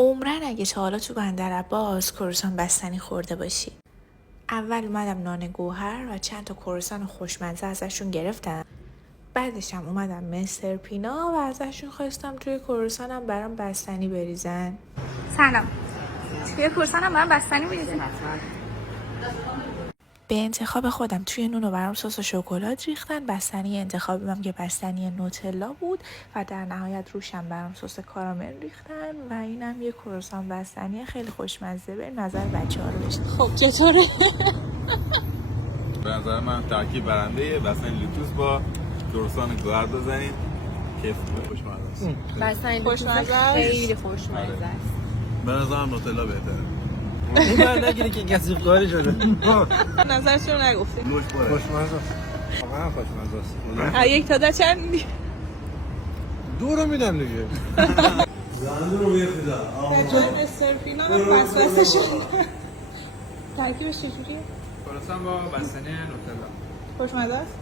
عمرن اگه تا حالا تو بندرعباس کروسان بستنی خورده باشی. اول اومدم نان گوهر و چند تا کروسان خوشمزه ازشون گرفتم. بعدش هم اومدم مستر پینا و ازشون خواستم توی کروسانم برام بستنی بریزن. سلام. توی کروسانم برام بستنی بریزن. به انتخاب خودم توی نونو برام سس شکلات ریختن. بستنی انتخابم که بستنی نوتلا بود و در نهایت روشم برام سس کارامل ریختن و اینم یه کروسان بستنی خیلی خوشمزه. به نظر بچه‌ها رو بشید. خب چطوره؟ به نظر من ترکیب برنده بستنی لیتوس با کروسان گوهر بزنید. کیف خوشمزه است. بستنی خوشمزه خیلی خوشمزه است. به نظرم نوتلا بهتره. این بر نگیری که کسی کاری شده. نظرشون نگفتید. خوشمزه است. واقعا خوشمزه است. یک تا ده چند؟ دو رو میدم دیگه. زنده رو میخیدم جای مستر پینا و فسفسشون ترکیبش چجوریه؟ کروسان با بستنی نوتلا. خوشمزه است؟